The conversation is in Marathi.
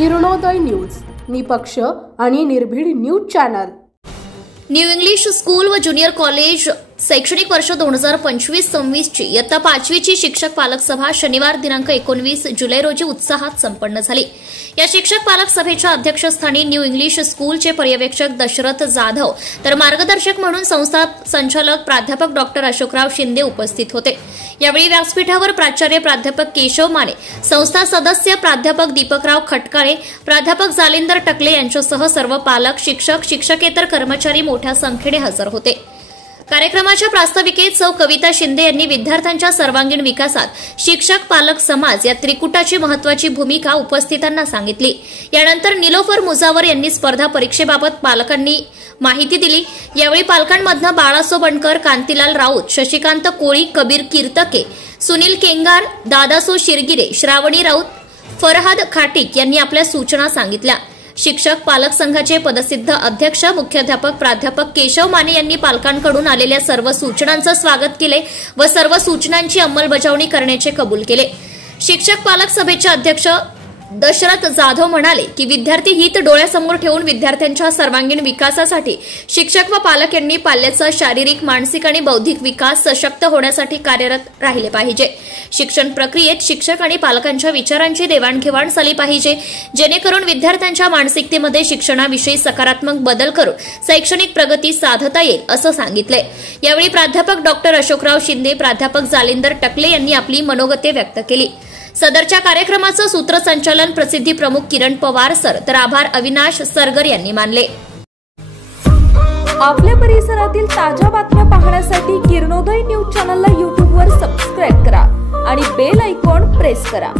किरणोदय न्यूज, निपक्ष आणि निर्भीड news channel. New English school व ज्युनियर कॉलेज शैक्षणिक वर्ष 2025-26 ची इयत्ता 5वी ची शिक्षक पालक सभा शनिवार दिनांक 19 जुलै रोजी उत्साहात संपन्न झाली। या शिक्षक पालक सभेच्या अध्यक्षस्थानी न्यू इंग्लिश स्कूलचे पर्यवेक्षक दशरथ जाधव तर मार्गदर्शक म्हणून संस्था संचालक प्राध्यापक डॉक्टर अशोकराव शिंदे उपस्थित होते। यावेळी व्यासपीठावर प्राचार्य प्राध्यापक केशव माने, संस्था सदस्य प्राध्यापक दीपकराव खटकाळे, प्राध्यापक जालिंदर टकले यांच्यासह सर्व पालक, शिक्षक, शिक्षकेतर कर्मचारी मोठ्या संख्येने हजर होते। कार्यक्रमाच्या प्रास्ताविकेत सौ कविता शिंदे यांनी विद्यार्थ्यांच्या सर्वांगीण विकासात शिक्षक पालक समाज या त्रिकुटाची महत्त्वाची भूमिका उपस्थितांना सांगितली। यानंतर निलोफर मुजावर यांनी स्पर्धा परीक्षेबाबत पालकांनी माहिती दिली। यावेळी पालकांमधनं बाळासो बनकर, कांतीलाल राऊत, शशिकांत कोळी, कबीर कीर्तके, सुनील केंगार, दादासो शिरगिरे, श्रावणी राऊत, फरहाद खाटिक यांनी आपल्या सूचना सांगितल्या। शिक्षक पालक संघाचे पदसिद्ध अध्यक्ष मुख्याध्यापक प्राध्यापक केशव माने यांनी पालकांकडून आलेल्या सर्व सूचनांचं स्वागत केले व सर्व सूचनांची अंमलबजावणी करण्याचे कबूल केले। शिक्षक पालक सभेचे अध्यक्ष दशरथ जाधव म्हणाले की विद्यार्थी हित डोळ्यासमोर ठेवून विद्यार्थ्यांच्या सर्वांगीण विकासासाठी शिक्षक व पालक यांनी पाल्याचा शारीरिक, मानसिक आणि बौद्धिक विकास सशक्त होण्यासाठी कार्यरत राहिले पाहिजे। शिक्षण प्रक्रियेत शिक्षक आणि पालकांच्या विचारांची देवाणघेवाण झाली पाहिजे, जेणेकरून विद्यार्थ्यांच्या मानसिकतेमध्ये शिक्षणाविषयी सकारात्मक बदल करून शैक्षणिक प्रगती साधता येईल असं सांगितलंय। यावेळी प्राध्यापक डॉक्टर अशोकराव शिंदे, प्राध्यापक जालिंदर टकले यांनी आपली मनोगते व्यक्त केली। सदरच्या कार्यक्रमाचं सूत्रसंचालन प्रसिद्धी प्रमुख किरण पवार सर तर आभार अविनाश सरगर यांनी मानले। आपल्या परिसरातील ताज्या बातम्या पाहण्यासाठी किरणोदय न्यूज चॅनलला YouTube वर सबस्क्राइब करा आणि बेल आयकॉन प्रेस करा।